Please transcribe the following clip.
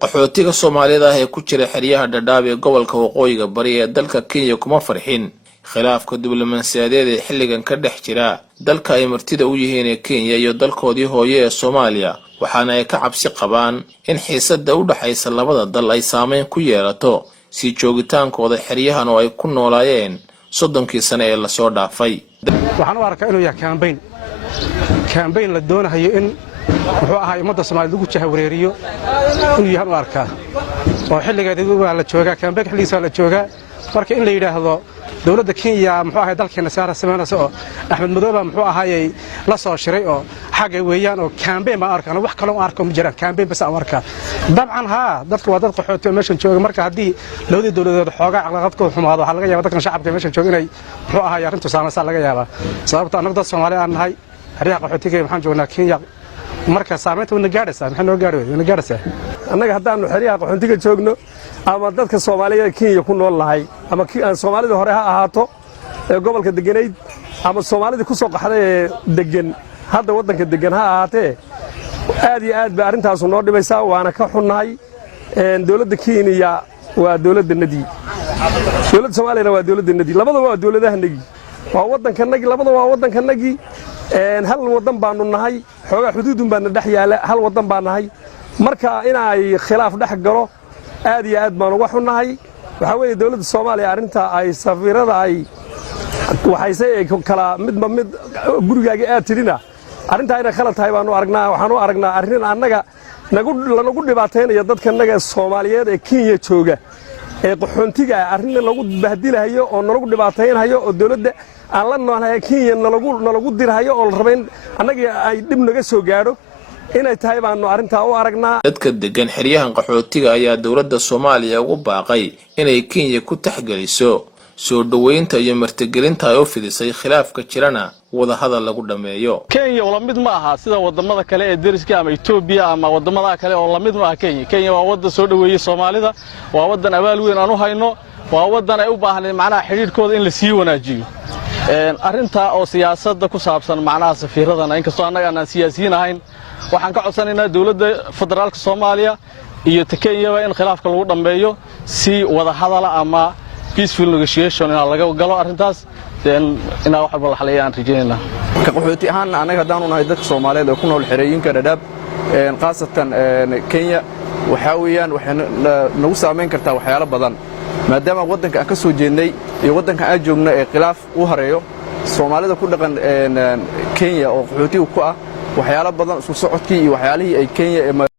qaxootiga Soomaalida ah ee ku jira xeryaha Dadaab ee gobolka Waqooyiga Bari ee dalka Kenya kuma farxin khilaafka diblomaasiyadeed ee xilligan ka dhex jira dalka ay martida u yihiin Kenya iyo dalkoodii hooyo ee Soomaaliya waxaana ay ka cabsi qabaan in xiisadda u dhaxaysa labada dal ay saameyn ku yeelato si joogitaankooda xeryahan oo ay ku noolaayeen 30 sano ee la soo dhaafay. waxaan u arkaa inuu yahay campaign la doonayo in wuxuu ahaa ummadda Soomaaliyeed ugu jahawareeriyo inuu yahay u arkaa oo xilligeedii waa la joogaa campaign xilligiisa la joogaa marka in la yiraahdo dawladda Kenya muxuu ahaa dalkeena sameynaysa oo Axmed Madoobe muxuu ahaayay la soo shiray oo xagga weeyaan oo campaign ma arkaan wax kale oo arko ma jiraan campaign bas aan arkaa dabcan dadku waa dad qaxooti oo meeshan jooga marka hadii labada dawladood xoogaa caqabadkooda xumaado waxa laga yaabaa dadkan shacabka meeshan jooga inay muxuu ahaayay arrintu saamaysa laga yaabaa sababta anagu dad Soomaali aan nahay xeryaha qaxootiga waxaan joognaa Kenya marka saameynta wana gaaraysaa maxay noo gaaraysaa annaga haddaanu xeryaha qaxootiga joogno ama dadka Soomaaliyeed Kenya ku nool lahay ama Soomaalida hore ha ahaato ee gobolka deganeyd ama Soomaalida ku soo qaxday ee degan hadda wadanka degan ha ahaatee aad iyo aad ba arrintaas noo dhibaysaa waana ka xunnahay dawladda Kenya waa dawladda nadi dawladda Soomaaliya waa dawladda nadi labadaba waa dawladaha nagi waa wadanka nagi labadaba waa wadanka nagi hal wadan baanu nahay xoogaa xuduudun baan dhex yaala hal wadan baan nahay marka inay khilaaf dhex galo aad iyo aad baan uga xunnahay waxa weeye dawladda Soomaaliya arrinta ay safiirada ay waxay kala midba mid gurigaaga aad tirina arrinta ay khalad tahay baanu aragnaa waxaanu aragnaa arrin annaga nagu dhibaateynaya dadka naga Soomaaliyeed ee Kenya jooga ee qaxoontiga arrin lagu bahdilahayo oo nagu dhibaateynayo oo dawladda aan la noolahay Kenya nalagu dirhayo oo rabeen annaga ay dib naga soo gaadho inay tahay baanu arrinta u aragnaa dadka degan xeryahan qaxootiga ayaa dawladda Soomaaliya ugu baaqay inay Kenya ku taxgeliso soo dhaweynta iyo martigelinta ay u fidisay khilaafka jirana wada hadal lagu dhameeyo. Kenya wala mid ma aha sida wadamada kale ee deriska ama Ethiopia ama wadamada kale oo la mid ma aha Kenya waa wada soo dhaweeyay Soomaalida waa wadan abaal weyn aan u hayno waa wadan ay u baahan macnaha xiriirkooda in la sii wanaajiyo arrinta oo siyaasadda ku saabsan macnaha safiiradana inkastoo annaga aan siyaasiyiin ahayn waxaan ka codsanaynaa dawladda federaalka Soomaaliya iyo Kenya in khilaafka lagu dhameeyo si wada hadal ama peaceful negotiation in laga galo arrintaas ina wax walba la xaliyaan rajayna ka qaxooti ahaan anaga hadaan u nahay dadka Soomaaliyeed oo ku nool xerooyinka Dadaab qaasatan Kenya waxa weeyaan waxay nagu saameyn kartaa waxyaalo badan maadaama wadanka aan ka soo jeednay iyo wadanka aan joogno ee khilaaf u hareeyo Soomaalida ku dhaqan Kenya oo qaxootiga ku ah waxyaalo badan isku socodkii iyo waxyaalihii ay Kenya